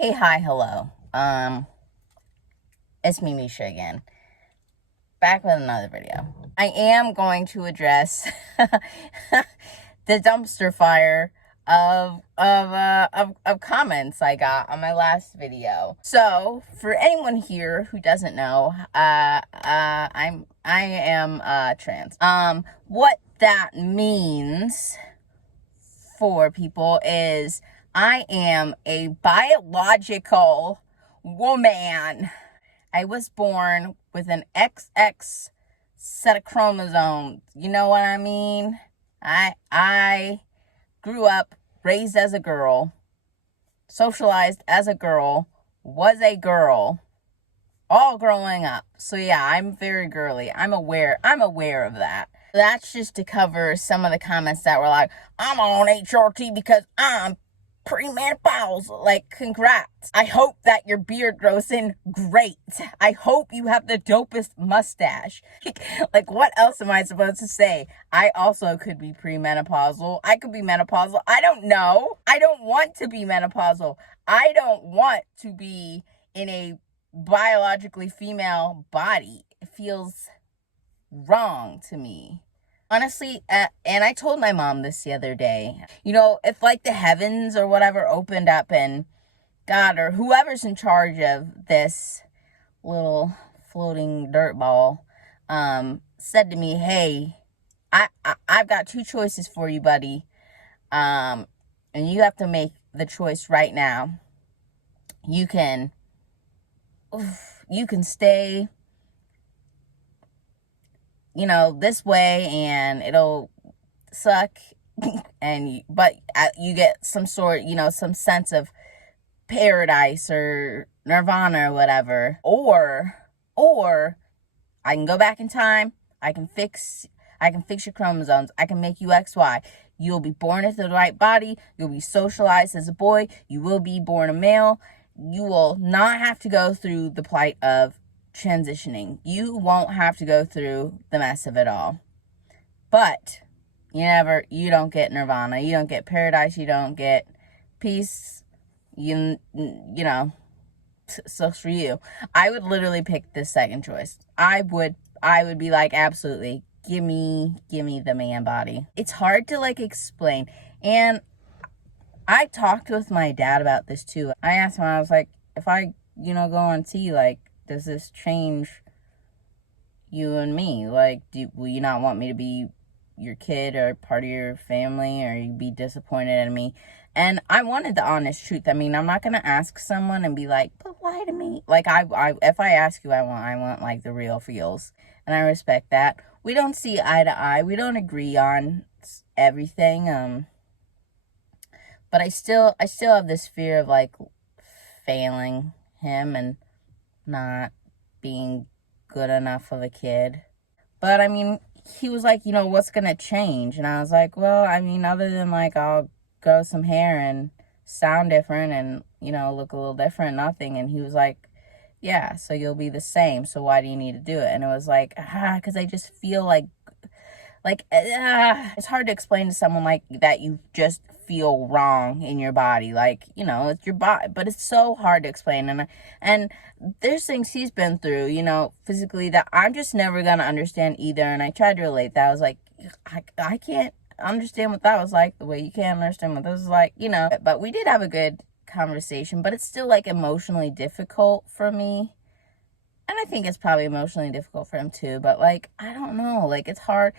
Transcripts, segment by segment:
Hey, hi, hello. It's me, Misha, again. Back with another video. I am going to address the dumpster fire of comments I got on my last video. So, for anyone here who doesn't know, I am trans. What that means for people is I am a biological woman. I was born with an XX set of chromosomes. You know what I mean? I grew up raised as a girl, socialized as a girl, was a girl, all growing up. So yeah, I'm very girly. I'm aware of that. That's just to cover some of the comments that were like, I'm on HRT because I'm premenopausal. Like, congrats. I hope that your beard grows in great. I hope you have the dopest mustache. Like, what else am I supposed to say? I also could be premenopausal. I could be menopausal. I don't know. I don't want to be menopausal. I don't want to be in a biologically female body. It feels wrong to me. Honestly, and I told my mom this the other day, if like the heavens or whatever opened up and God or whoever's in charge of this little floating dirt ball, said to me, hey, I've got two choices for you, buddy. And you have to make the choice right now. You can stay this way and it'll suck but you get some sort, some sense of paradise or nirvana or whatever, or I can go back in time, I can fix your chromosomes, I can make you XY. You'll be born into the right body, you'll be socialized as a boy, you will be born a male, you will not have to go through the plight of transitioning. You won't have to go through the mess of it all. But you don't get nirvana, you don't get paradise, you don't get peace. So for you, I would literally pick this second choice. I would be like, absolutely, give me the man body. It's hard to explain. And I talked with my dad about this too. I asked him, I was like, if I, go on T, does this change you and me? Will you not want me to be your kid or part of your family, or you be disappointed in me? And I wanted the honest truth. I mean, I'm not gonna ask someone and be like, but lie to me. If I ask you, I want the real feels, and I respect that. We don't see eye to eye. We don't agree on everything. But I still have this fear of failing him and not being good enough of a kid. But I mean, he was like, what's gonna change? And I was like, well, I mean, other than I'll grow some hair and sound different and look a little different, nothing. And he was like, yeah, so you'll be the same, so why do you need to do it? And it was like, because I just feel it's hard to explain to someone that you just feel wrong in your body. It's your body, but it's so hard to explain. And there's things he's been through, physically, that I'm just never gonna understand either. And I tried to relate that. I was like, I can't understand what that was like the way you can't understand what this is like, But we did have a good conversation, but it's still emotionally difficult for me. And I think it's probably emotionally difficult for him too. But I don't know, it's hard.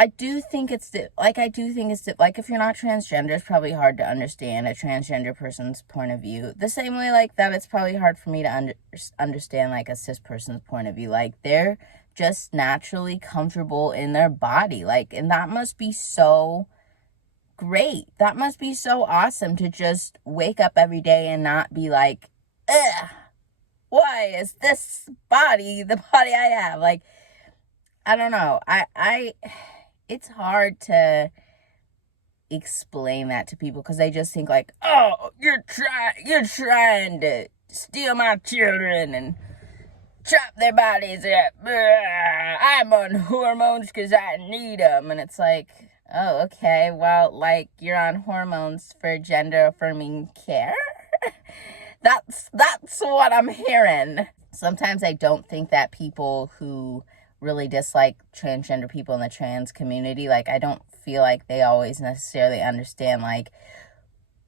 I do think it's if you're not transgender, it's probably hard to understand a transgender person's point of view. The same way that it's probably hard for me to understand a cis person's point of view. They're just naturally comfortable in their body. And that must be so great. That must be so awesome to just wake up every day and not be like, ugh, why is this body the body I have? I don't know. It's hard to explain that to people because they just think oh, you're trying to steal my children and chop their bodies up. I'm on hormones because I need them. And it's Oh, okay. Well, like, you're on hormones for gender affirming care? That's what I'm hearing. Sometimes I don't think that people who really dislike transgender people in the trans community, like, I don't feel like they always necessarily understand, like,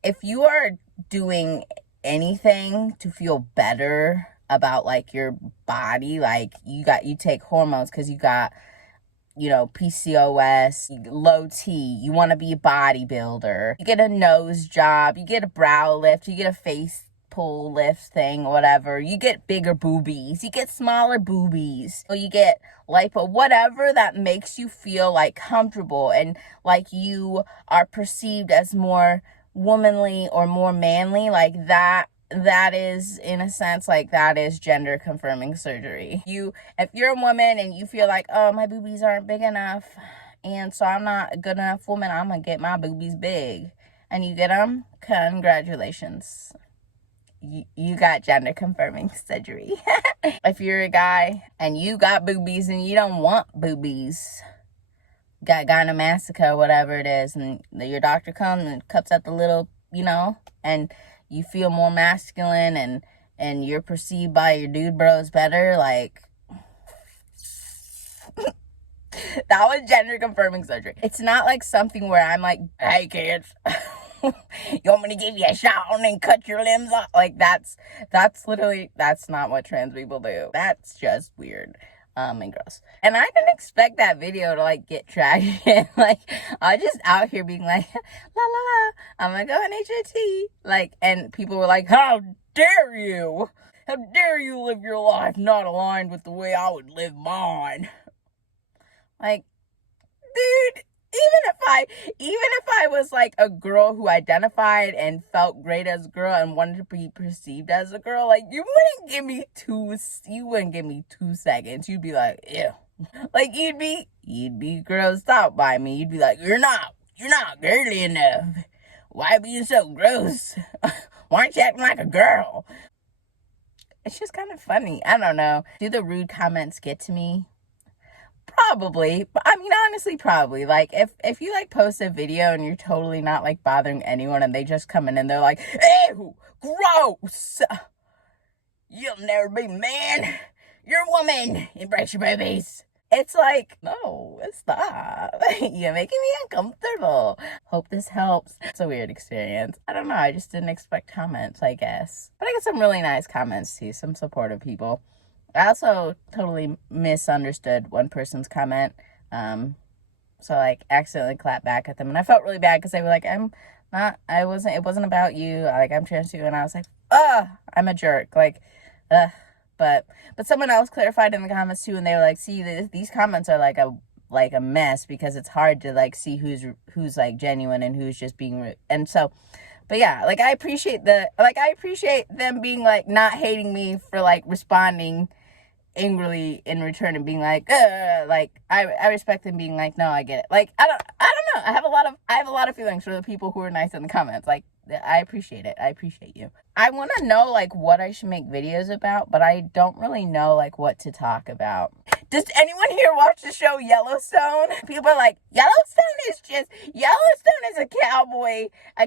if you are doing anything to feel better about, like, your body, like, you take hormones because you got, PCOS, low T, you want to be a bodybuilder, you get a nose job, you get a brow lift, you get a face pull lift thing, whatever, you get bigger boobies, you get smaller boobies, or you get lipo, whatever that makes you feel like comfortable and like you are perceived as more womanly or more manly, like that is, in a sense, like, that is gender confirming surgery. If you're a woman and you feel like, oh, my boobies aren't big enough and so I'm not a good enough woman, I'm gonna get my boobies big, and you get them, congratulations, you got gender confirming surgery. If you're a guy and you got boobies and you don't want boobies, got gynecomastia, whatever it is, and your doctor comes and cuts out the little, and you feel more masculine and you're perceived by your dude bros better, like, that was gender confirming surgery. It's not like something where I'm like, hey kids, you want me to give you a shot and cut your limbs off? Like, that's literally, that's not what trans people do. That's just weird. And gross. And I didn't expect that video to, like, get traction. Like, I was just out here being like, la la la, I'm gonna go on HRT. Like, and people were like, how dare you? How dare you live your life not aligned with the way I would live mine? Like, dude, even if I was like a girl who identified and felt great as a girl and wanted to be perceived as a girl, like, you wouldn't give me 2 seconds. You'd be like, ew. Like, you'd be grossed out by me. You'd be like, you're not girly enough. Why being so gross? Why aren't you acting like a girl? It's just kind of funny. I don't know. Do the rude comments get to me? Probably. I mean, honestly, probably. Like, if you, like, post a video and you're totally not, like, bothering anyone and they just come in and they're like, ew, gross, you'll never be man, you're a woman, embrace your babies. It's like, no, stop. You're making me uncomfortable. Hope this helps. It's a weird experience. I don't know. I just didn't expect comments, I guess. But I got some really nice comments, too. Some supportive people. I also totally misunderstood one person's comment. So, like, accidentally clapped back at them. And I felt really bad because they were like, it wasn't about you. Like, I'm trans too. And I was like, I'm a jerk. Like, but someone else clarified in the comments too. And they were like, see, these comments are like a mess because it's hard to, like, see who's like genuine and who's just being rude. And so, but yeah, like, I appreciate them being like, not hating me for, like, responding angrily in return and being like, I respect them being like, no, I get it. Like, I don't know. I have a lot of feelings for the people who are nice in the comments. Like, I appreciate it. I appreciate you. I want to know, like, what I should make videos about, but I don't really know, like, what to talk about. Does anyone here watch the show Yellowstone? People are like, Yellowstone is a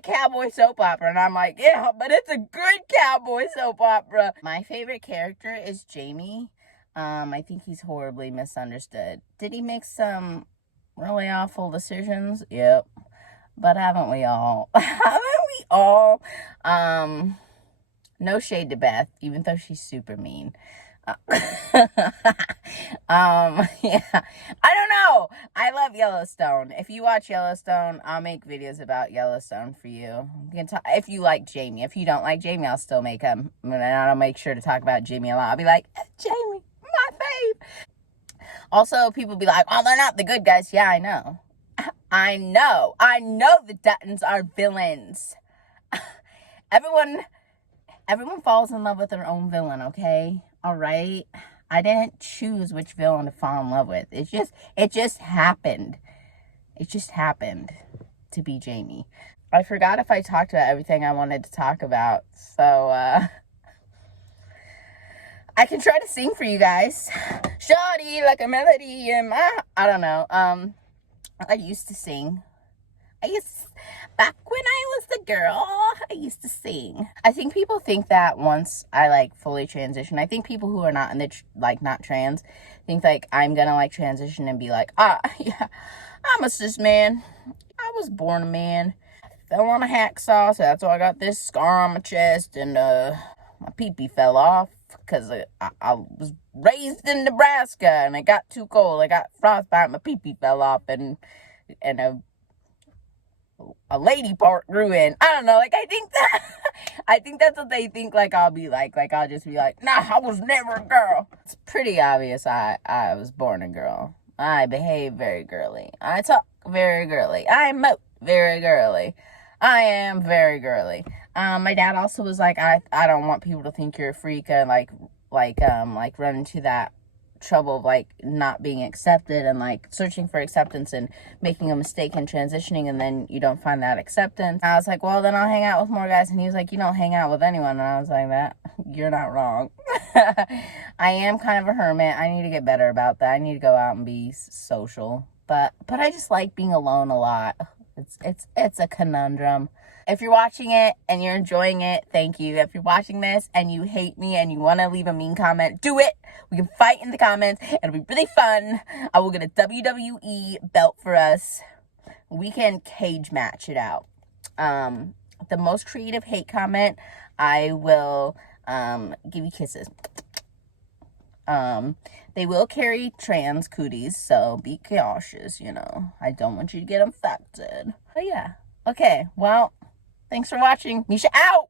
cowboy soap opera. And I'm like, yeah, but it's a good cowboy soap opera. My favorite character is Jamie. I think he's horribly misunderstood. Did he make some really awful decisions? Yep. But haven't we all? No shade to Beth, even though she's super mean. Yeah, I don't know. I love Yellowstone. If you watch Yellowstone, I'll make videos about Yellowstone for you. If you like Jamie. If you don't like Jamie, I'll still make them. And I'll make sure to talk about Jamie a lot. I'll be like, Jamie, my fave. Also, people be like, oh, they're not the good guys. Yeah, I know. I know the Duttons are villains. Everyone falls in love with their own villain, okay? All right? I didn't choose which villain to fall in love with. It just happened. It just happened to be Jamie. I forgot if I talked about everything I wanted to talk about. So, I can try to sing for you guys. Shawty like a melody in my... I don't know. I used to sing. Back when I was the girl, I used to sing. I think people think that once I like fully transition, I think people who are not in the, not trans, think like I'm gonna like transition and be like, yeah, I'm a cis man. I was born a man. Fell on a hacksaw, so that's why I got this scar on my chest, and my pee-pee fell off because I was raised in Nebraska and it got too cold. I got frostbite, my pee-pee fell off, and a lady part grew in. I don't know, like, I think that's what they think, like, I'll be like I'll just be like, nah, I was never a girl. It's pretty obvious I was born a girl. I behave very girly. I talk very girly. I emote very girly. I am very girly. My dad also was like, I don't want people to think you're a freak and like run into that trouble of like not being accepted and like searching for acceptance and making a mistake and transitioning, and then you don't find that acceptance. I was like, well, then I'll hang out with more guys. And he was like, you don't hang out with anyone. And I was like, that you're not wrong. I am kind of a hermit. I need to get better about that. I need to go out and be social, but I just like being alone a lot. It's a conundrum. If you're watching it and you're enjoying it, thank you. If you're watching this and you hate me and you want to leave a mean comment, do it. We can fight in the comments. It'll be really fun. I will get a WWE belt for us. We can cage match it out. The most creative hate comment, I will give you kisses. They will carry trans cooties, so be cautious, you know. I don't want you to get infected. But yeah. Okay, well, thanks for watching. Misha out!